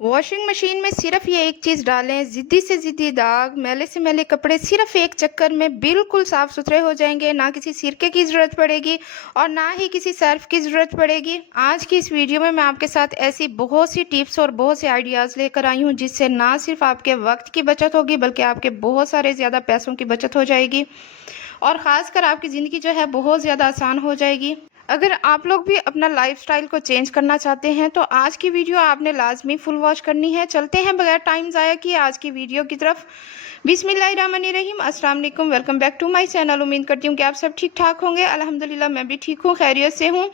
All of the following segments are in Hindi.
वॉशिंग मशीन में सिर्फ ये एक चीज़ डालें, ज़िद्दी से ज़िद्दी दाग, मैले से मैले कपड़े सिर्फ एक चक्कर में बिल्कुल साफ़ सुथरे हो जाएँगे। ना किसी सिरके की ज़रूरत पड़ेगी और ना ही किसी सर्फ़ की ज़रूरत पड़ेगी। आज की इस वीडियो में मैं आपके साथ ऐसी बहुत सी टिप्स और बहुत से आइडियाज़ लेकर आई हूँ, जिससे ना सिर्फ आपके वक़्त की बचत होगी, बल्कि आपके बहुत सारे ज़्यादा पैसों की बचत हो जाएगी और ख़ासकर आपकी ज़िंदगी जो है बहुत ज़्यादा आसान हो जाएगी। अगर आप लोग भी अपना लाइफ़स्टाइल को चेंज करना चाहते हैं, तो आज की वीडियो आपने लाज़मी फुल वॉच करनी है। चलते हैं बगैर टाइम ज़ाया किए आज की वीडियो की तरफ। बिस्मिल्लाहिर्रहमानिर्रहीम, अस्सलाम वालेकुम, welcome back to my channel. उम्मीद करती हूँ कि आप सब ठीक-ठाक होंगे। अल्हम्दुलिल्लाह मैं भी ठीक हूँ, खैरियत से हूँ।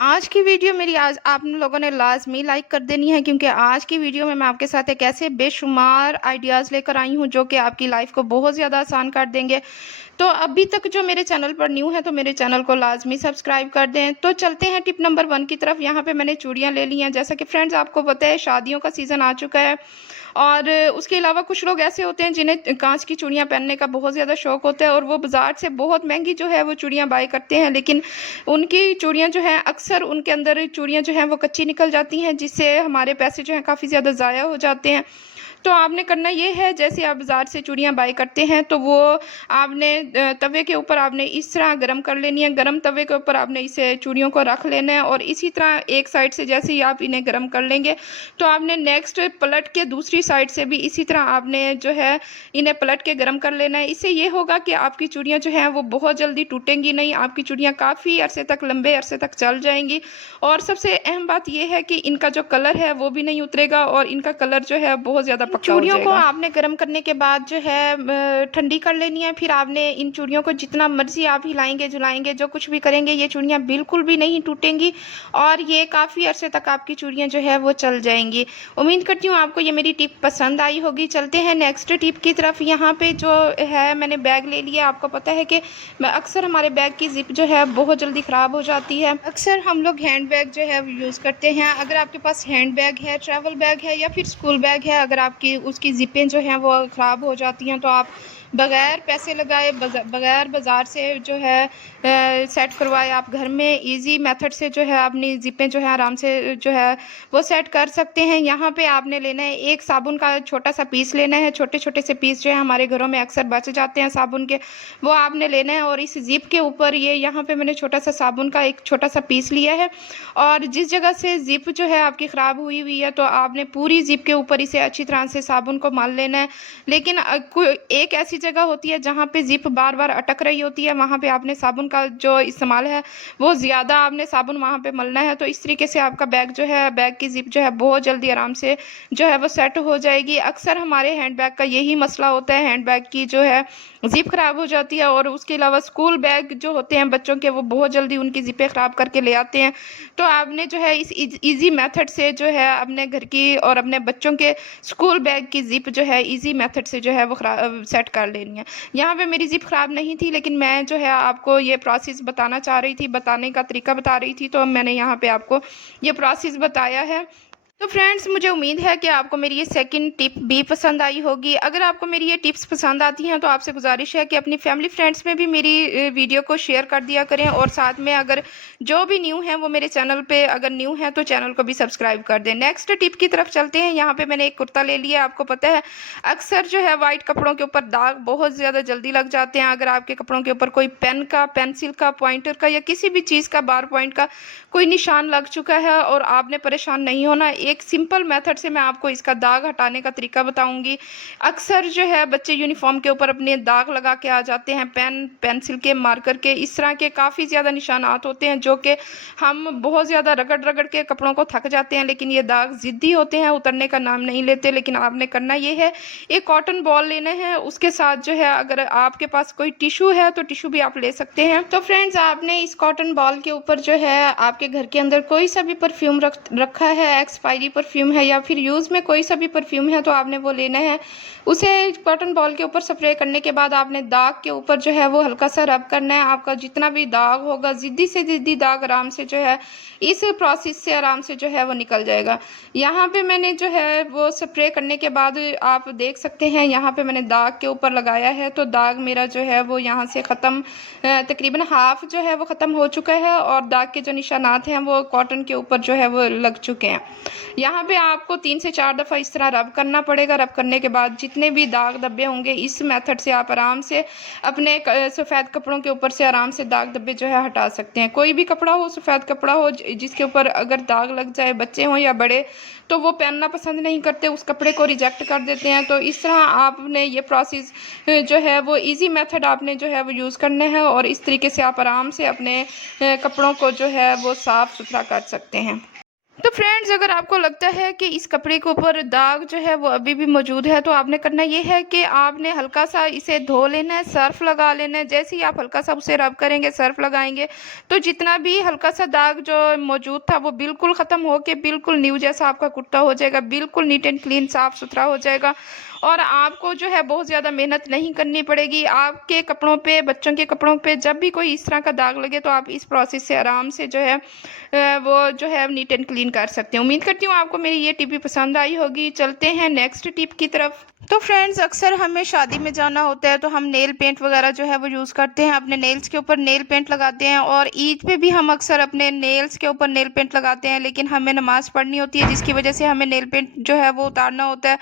आज की वीडियो मेरी आज आप लोगों ने लाज़मी लाइक कर देनी है, क्योंकि आज की वीडियो में मैं आपके साथ एक ऐसे बेशुमार आइडियाज़ लेकर आई हूँ, जो कि आपकी लाइफ़ को बहुत ज़्यादा आसान कर देंगे। तो अभी तक जो मेरे चैनल पर न्यू है, तो मेरे चैनल को लाज़मी सब्सक्राइब कर दें। तो चलते हैं टिप नंबर 1 की तरफ। यहाँ पे मैंने चूड़ियाँ ले ली हैं। जैसा कि फ्रेंड्स आपको पता है, शादियों का सीज़न आ चुका है और उसके अलावा कुछ लोग ऐसे होते हैं जिन्हें काँच की चूड़ियाँ पहनने का बहुत ज़्यादा शौक होता है और वो बाज़ार से बहुत महँगी जो है वो चूड़ियाँ बाय करते हैं, लेकिन उनकी चूड़ियाँ जो हैं अक्सर उनके अंदर चूड़ियाँ जो हैं वो कच्ची निकल जाती हैं, जिससे हमारे पैसे जो हैं काफ़ी ज़्यादा ज़ाया हो जाते हैं। तो आपने करना ये है, जैसे आप बाज़ार से चूड़ियाँ बाय करते हैं, तो वो आपने तवे के ऊपर आपने इस तरह गरम कर लेनी है। गरम तवे के ऊपर आपने इसे चूड़ियों को रख लेना है और इसी तरह एक साइड से जैसे ही आप इन्हें गरम कर लेंगे, तो आपने नेक्स्ट पलट के दूसरी साइड से भी इसी तरह आपने जो है इन्हें पलट के गरम कर लेना है। इससे ये होगा कि आपकी चूड़ियाँ जो हैं वो बहुत जल्दी टूटेंगी नहीं, आपकी चूड़ियाँ काफ़ी अरसे तक, लंबे अरसे तक चल जाएँगी। और सबसे अहम बात ये है कि इनका जो कलर है वो भी नहीं उतरेगा और इनका कलर जो है बहुत ज़्यादा पक्का हो चूड़ियों को जाएगा। आपने गर्म करने के बाद जो है ठंडी कर लेनी है। फिर आपने इन चूड़ियों को जितना मर्ज़ी आप हिलाएँगे, झुलाएँगे, जो कुछ भी करेंगे, ये चूड़ियाँ बिल्कुल भी नहीं टूटेंगी और ये काफ़ी अरसे तक आपकी चूड़ियाँ जो है वो चल जाएँगी। उम्मीद करती हूँ आपको ये मेरी टिप पसंद आई होगी। चलते हैं नेक्स्ट टिप की तरफ। यहाँ पे जो है मैंने बैग ले लिया। आपको पता है कि अक्सर हमारे बैग की ज़िप जो है बहुत जल्दी ख़राब हो जाती है। अक्सर हम लोग हैंड बैग जो है यूज़ करते हैं। अगर आपके पास हैंड बैग है, ट्रैवल बैग है या फिर स्कूल बैग है, अगर आपकी उसकी ज़िपें जो हैं वो ख़राब हो जाती हैं, तो आप बग़ैर पैसे लगाए, बग़ैर बाज़ार से जो है सेट करवाए, आप घर में ईज़ी मेथड से जो है अपनी ज़िपें जो है आराम से जो है वो सेट कर सकते हैं। यहाँ पे आपने लेना है एक साबुन का छोटा-सा पीस लेना है। छोटे-छोटे से पीस जो है हमारे घरों में अक्सर बच जाते हैं साबुन के, वो आपने लेना है और इस ज़िप के ऊपर ये यहाँ पे मैंने छोटा-सा साबुन का एक छोटा-सा पीस लिया है और जिस जगह से ज़िप जो है आपकी ख़राब हुई हुई है, तो आपने पूरी ज़िप के ऊपर इसे अच्छी तरह से साबुन को मल लेना है। लेकिन कोई एक ऐसी जगह होती है जहाँ पे ज़िप बार-बार अटक रही होती है, वहाँ पे आपने साबुन का जो इस्तेमाल है वो ज़्यादा आपने साबुन वहाँ पे मलना है। तो इस तरीके से आपका बैग जो है, बैग की ज़िप जो है बहुत जल्दी आराम से जो है वो सेट हो जाएगी। अक्सर हमारे हैंड बैग का यही मसला होता है, हैंड बैग की जो है ज़िप ख़राब हो जाती है और उसके अलावा स्कूल बैग जो होते हैं बच्चों के, वो बहुत जल्दी उनकी ज़िपें ख़राब करके ले आते हैं। तो आपने जो है इस ईज़ी मेथड से जो है अपने घर की और अपने बच्चों के स्कूल बैग की ज़िप जो है ईज़ी मेथड से जो है वो सेट कर लेनी है। यहाँ पे मेरी ज़िप ख़राब नहीं थी, लेकिन मैं जो है आपको ये प्रोसेस बताना चाह रही थी, बताने का तरीका बता रही थी, तो मैंने यहाँ पे आपको ये प्रोसेस बताया है। तो फ्रेंड्स, मुझे उम्मीद है कि आपको मेरी ये सेकंड टिप भी पसंद आई होगी। अगर आपको मेरी ये टिप्स पसंद आती हैं, तो आपसे गुजारिश है कि अपनी फैमिली फ्रेंड्स में भी मेरी वीडियो को शेयर कर दिया करें और साथ में अगर जो भी न्यू हैं वो मेरे चैनल पे अगर न्यू हैं तो चैनल को भी सब्सक्राइब कर दें। नेक्स्ट टिप की तरफ चलते हैं। यहाँ पे मैंने एक कुर्ता ले लिया। आपको पता है अक्सर जो है वाइट कपड़ों के ऊपर दाग बहुत ज़्यादा जल्दी लग जाते हैं। अगर आपके कपड़ों के ऊपर कोई पेन का, पेंसिल का, पॉइंटर का या किसी भी चीज़ का, बार पॉइंट का कोई निशान लग चुका है और आपने परेशान नहीं होना, एक सिंपल मेथड से मैं आपको इसका दाग हटाने का तरीका बताऊंगी। अक्सर जो है बच्चे यूनिफॉर्म के ऊपर अपने दाग लगा के आ जाते हैं, पेन, पेंसिल के, मार्कर के, इस तरह के काफ़ी ज़्यादा निशानात होते हैं जो कि हम बहुत ज़्यादा रगड़ रगड़ के कपड़ों को थक जाते हैं, लेकिन ये दाग ज़िद्दी होते हैं, उतरने का नाम नहीं लेते। लेकिन आपने करना ये है, एक कॉटन बॉल लेना है, उसके साथ जो है अगर आपके पास कोई टिशू है तो टिशू भी आप ले सकते हैं। तो फ्रेंड्स, आपने इस कॉटन बॉल के ऊपर जो है आपके घर के अंदर कोई सा भी परफ्यूम रखा है, एक्सपायरी परफ्यूम है या फिर यूज़ में कोई सा भी परफ्यूम है, तो आपने वो लेना है। उसे कॉटन बॉल के ऊपर स्प्रे करने के बाद आपने दाग के ऊपर जो है वो हल्का सा रब करना है। आपका जितना भी दाग होगा, ज़िद्दी से ज़िद्दी दाग आराम से जो है इस प्रोसेस से आराम से जो है वो निकल जाएगा। यहाँ पे मैंने जो है वो स्प्रे करने के बाद आप देख सकते हैं, यहाँ पे मैंने दाग के ऊपर लगाया है तो दाग मेरा जो है वो यहाँ से ख़त्म, तकरीबन हाफ जो है वो ख़त्म हो चुका है और दाग के जो निशानात हैं वो कॉटन के ऊपर जो है वो लग चुके हैं। यहाँ पे आपको 3 से 4 दफ़ा इस तरह रब करना पड़ेगा। रब करने के बाद जितने भी दाग धब्बे होंगे, इस मेथड से आप आराम से अपने सफ़ेद कपड़ों के ऊपर से आराम से दाग धब्बे जो है हटा सकते हैं। कोई भी कपड़ा हो, सफ़ेद कपड़ा हो, जिसके ऊपर अगर दाग लग जाए, बच्चे हों या बड़े, तो वो पहनना पसंद नहीं करते, उस कपड़े को रिजेक्ट कर देते हैं। तो इस तरह आपने ये प्रोसेस जो है वो ईज़ी मेथड आपने जो है वो यूज़ करने हैं, और इस तरीके से आप आराम से अपने कपड़ों को जो है वो साफ़ सुथरा कर सकते हैं। तो फ्रेंड्स, अगर आपको लगता है कि इस कपड़े के ऊपर दाग जो है वो अभी भी मौजूद है, तो आपने करना ये है कि आपने हल्का सा इसे धो लेना है, सर्फ़ लगा लेना है। जैसे ही आप हल्का सा उसे रब करेंगे, सर्फ़ लगाएंगे, तो जितना भी हल्का सा दाग जो मौजूद था वो बिल्कुल ख़त्म होके बिल्कुल न्यू जैसा आपका कुर्ता हो जाएगा, बिल्कुल नीट एंड क्लीन साफ़ सुथरा हो जाएगा। और आपको जो है बहुत ज़्यादा मेहनत नहीं करनी पड़ेगी। आपके कपड़ों पे, बच्चों के कपड़ों पे जब भी कोई इस तरह का दाग लगे, तो आप इस प्रोसेस से आराम से जो है वो जो है नीट एंड क्लीन कर सकते हैं। उम्मीद करती हूँ आपको मेरी ये टिप भी पसंद आई होगी। चलते हैं नेक्स्ट टिप की तरफ। तो फ्रेंड्स, अक्सर हमें शादी में जाना होता है, तो हम नेल पेंट वगैरह जो है वो यूज़ करते हैं, अपने नेल्स के ऊपर नेल पेंट लगाते हैं, और ईद पे भी हम अक्सर अपने नेल्स के ऊपर नेल पेंट लगाते हैं। लेकिन हमें नमाज पढ़नी होती है, जिसकी वजह से हमें नेल पेंट जो है वो उतारना होता है।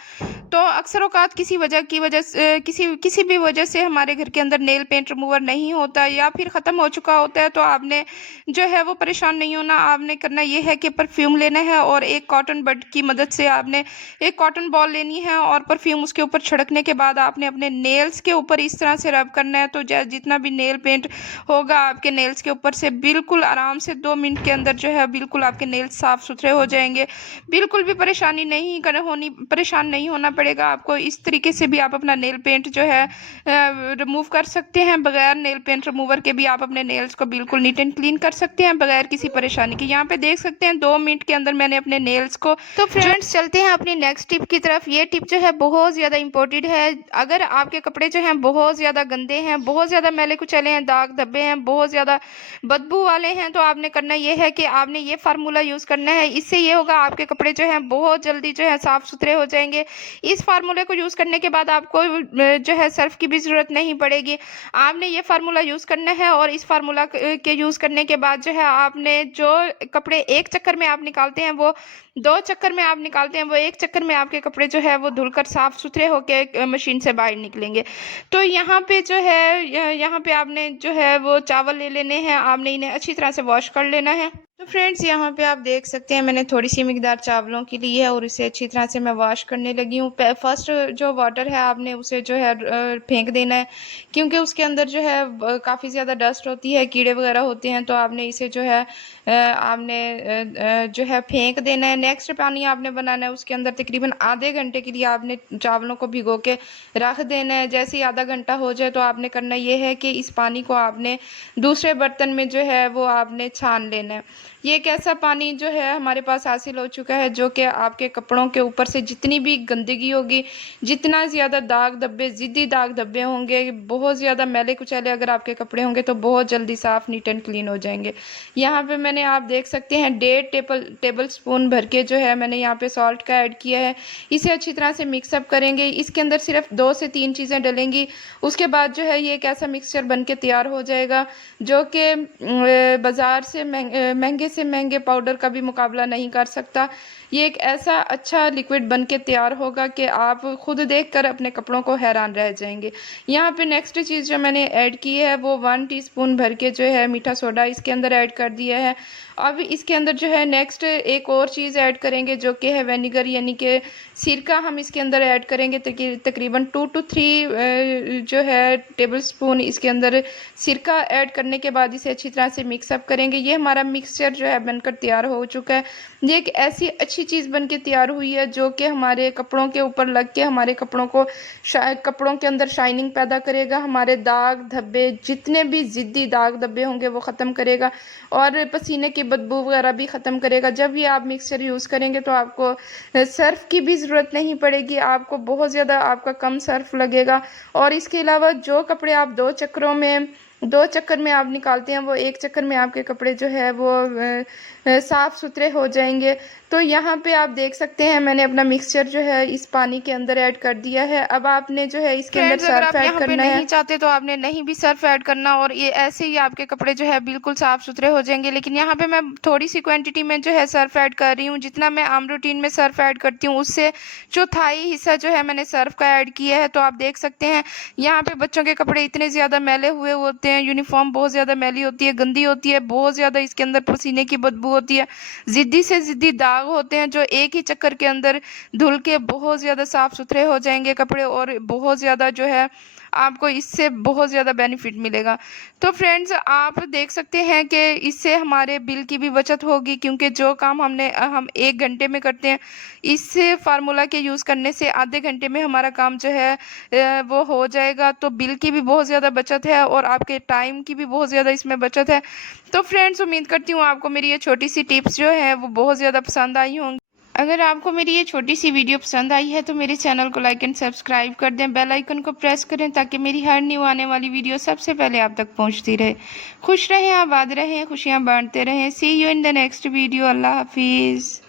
तो अक्सर औकात किसी भी वजह से हमारे घर के अंदर नेल पेंट रिमूवर नहीं होता, या फिर ख़त्म हो चुका होता है, तो आपने जो है वो परेशान नहीं होना। आपने करना ये है कि परफ्यूम लेना है, और एक कॉटन बड की मदद से आपने एक कॉटन बॉल लेनी है, और परफ्यूम उसके ऊपर छिड़कने के बाद आपने अपने नेल्स के ऊपर इस तरह से रब करना है। तो जितना भी नेल पेंट होगा आपके नेल्स के ऊपर से, बिल्कुल आराम से 2 मिनट के अंदर जो है बिल्कुल आपके नेल्स साफ़ सुथरे हो जाएंगे। बिल्कुल भी परेशान नहीं होना पड़ेगा आपको। इस तरीके से भी आप अपना नेल पेंट जो है रिमूव कर सकते हैं। बगैर नेल पेंट रिमूवर के भी आप अपने नेल्स को बिल्कुल नीट एंड क्लीन कर सकते हैं, बगैर किसी परेशानी के। यहाँ पे देख सकते हैं 2 मिनट के अंदर मैंने अपने नेल्स को। तो फ्रेंड्स, चलते हैं अपनी नेक्स्ट टिप की तरफ। ये टिप जो है बहुत ज़्यादा इंपॉर्टेंट है। अगर आपके कपड़े जो हैं बहुत ज़्यादा गंदे हैं, बहुत ज़्यादा मैले कुचैले हैं, दाग धब्बे हैं, बहुत ज़्यादा बदबू वाले हैं, तो आपने करना ये है कि आपने ये फार्मूला यूज़ करना है। इससे ये होगा, आपके कपड़े जो हैं बहुत जल्दी जो है साफ़ सुथरे हो जाएंगे। इस फार्मूले को यूज़ करने के बाद आपको जो है सर्फ की भी ज़रूरत नहीं पड़ेगी। आपने ये फार्मूला यूज़ करना है, और इस फार्मूला के यूज़ करने के बाद जो है आपने जो कपड़े एक चक्कर में आप निकालते हैं, वो 2 चक्कर में आप निकालते हैं, वो 1 चक्कर में आपके कपड़े जो है वो धुलकर साफ़ सुथरे होके मशीन से बाहर निकलेंगे। तो यहाँ पे जो है यहाँ पे आपने जो है वो चावल ले लेने हैं, आपने इन्हें अच्छी तरह से वॉश कर लेना है। तो फ्रेंड्स, यहाँ पे आप देख सकते हैं मैंने थोड़ी सी मिकदार चावलों की ली है, और इसे अच्छी तरह से मैं वॉश करने लगी हूँ। फर्स्ट जो वाटर है आपने उसे जो है फेंक देना है, क्योंकि उसके अंदर जो है काफ़ी ज़्यादा डस्ट होती है, कीड़े वगैरह होते हैं। तो आपने इसे जो है आपने जो है फेंक देना है। नेक्स्ट पानी आपने बनाना है, उसके अंदर तकरीबन आधे घंटे के लिए आपने चावलों को भिगो के रख देना है। जैसे ही आधा घंटा हो जाए, तो आपने करना ये है कि इस पानी को आपने दूसरे बर्तन में जो है वो आपने छान लेना है। ये एक ऐसा पानी जो है हमारे पास हासिल हो चुका है, जो कि आपके कपड़ों के ऊपर से जितनी भी गंदगी होगी, जितना ज़्यादा दाग धब्बे, ज़िद्दी दाग धब्बे होंगे, बहुत ज़्यादा मैले कुचैले अगर आपके कपड़े होंगे, तो बहुत जल्दी साफ़ नीट एंड क्लीन हो जाएंगे। यहाँ पे मैंने, आप देख सकते हैं, 1.5 टेबल स्पून भर के जो है मैंने यहाँ पे सॉल्ट का ऐड किया है। इसे अच्छी तरह से मिक्सअप करेंगे। इसके अंदर सिर्फ 2 से 3 चीज़ें डलेंगी। उसके बाद जो है ये एक ऐसा मिक्सचर बन के तैयार हो जाएगा, जो कि बाज़ार से महंगे पाउडर का भी मुकाबला नहीं कर सकता। ये एक ऐसा अच्छा लिक्विड बन के तैयार होगा कि आप खुद देखकर अपने कपड़ों को हैरान रह जाएंगे। यहाँ पे नेक्स्ट चीज़ जो मैंने ऐड की है, वो 1 टीस्पून भर के जो है मीठा सोडा इसके अंदर ऐड कर दिया है। अब इसके अंदर जो है नेक्स्ट एक और चीज़ ऐड करेंगे, जो कि है विनेगर, यानी कि सिरका हम इसके अंदर ऐड करेंगे। तकरीबन 2 to 3 जो है टेबल स्पून इसके अंदर सिरका ऐड करने के बाद इसे अच्छी तरह से मिक्सअप करेंगे। ये हमारा मिक्सचर जो है बनकर तैयार हो चुका है। ये एक ऐसी अच्छी चीज़ बन के तैयार हुई है, जो कि हमारे कपड़ों के ऊपर लग के हमारे कपड़ों के अंदर शाइनिंग पैदा करेगा। हमारे दाग धब्बे, जितने भी ज़िद्दी दाग धब्बे होंगे, वो ख़त्म करेगा, और पसीने की बदबू वगैरह भी ख़त्म करेगा। जब ये आप मिक्सचर यूज़ करेंगे, तो आपको सर्फ़ की भी ज़रूरत नहीं पड़ेगी, आपको बहुत ज़्यादा आपका कम सर्फ़ लगेगा। और इसके अलावा जो कपड़े आप 2 चक्कर में आप निकालते हैं, वो 1 चक्कर में आपके कपड़े जो है वो साफ़ सुथरे हो जाएंगे। तो यहाँ पे आप देख सकते हैं मैंने अपना मिक्सचर जो है इस पानी के अंदर ऐड कर दिया है। अब आपने जो है इसके अंदर फ्रेंड्स, अगर सर्फ आप ऐड यहाँ पे करना है। नहीं चाहते तो आपने नहीं भी सर्फ ऐड करना, और ये ऐसे ही आपके कपड़े जो है बिल्कुल साफ सुथरे हो जाएंगे। लेकिन यहाँ पे मैं थोड़ी सी क्वांटिटी में जो है सर्फ ऐड कर रही हूँ। जितना मैं आम रूटीन में सर्फ ऐड करती हूँ उससे चौथाई हिस्सा जो है मैंने सर्फ का ऐड किया है। तो आप देख सकते हैं यहाँ पे बच्चों के कपड़े इतने ज़्यादा मैले हुए होते हैं, यूनिफॉर्म बहुत ज़्यादा मैली होती है, गंदी होती है, बहुत ज़्यादा इसके अंदर पसीने की बदबू होती है, ज़िद्दी से ज़िद्दी दाग होते हैं, जो एक ही चक्कर के अंदर धुल के बहुत ज़्यादा साफ़ सुथरे हो जाएंगे कपड़े, और बहुत ज़्यादा जो है आपको इससे बहुत ज़्यादा बेनिफिट मिलेगा। तो फ्रेंड्स, आप देख सकते हैं कि इससे हमारे बिल की भी बचत होगी, क्योंकि जो काम हम 1 घंटे में करते हैं, इस फार्मूला के यूज़ करने से आधे घंटे में हमारा काम जो है वो हो जाएगा। तो बिल की भी बहुत ज़्यादा बचत है और आपके टाइम की भी बहुत ज़्यादा इसमें बचत है। तो फ्रेंड्स, उम्मीद करती हूँ आपको मेरी ये छोटी सी टिप्स जो है वो बहुत ज़्यादा पसंद आई होंगी। अगर आपको मेरी ये छोटी सी वीडियो पसंद आई है तो मेरे चैनल को लाइक एंड सब्सक्राइब कर दें, बेल आइकन को प्रेस करें ताकि मेरी हर न्यू आने वाली वीडियो सबसे पहले आप तक पहुंचती रहे। खुश रहें, आबाद रहें, खुशियां बांटते रहें। See you in the next video. अल्लाह हाफिज़।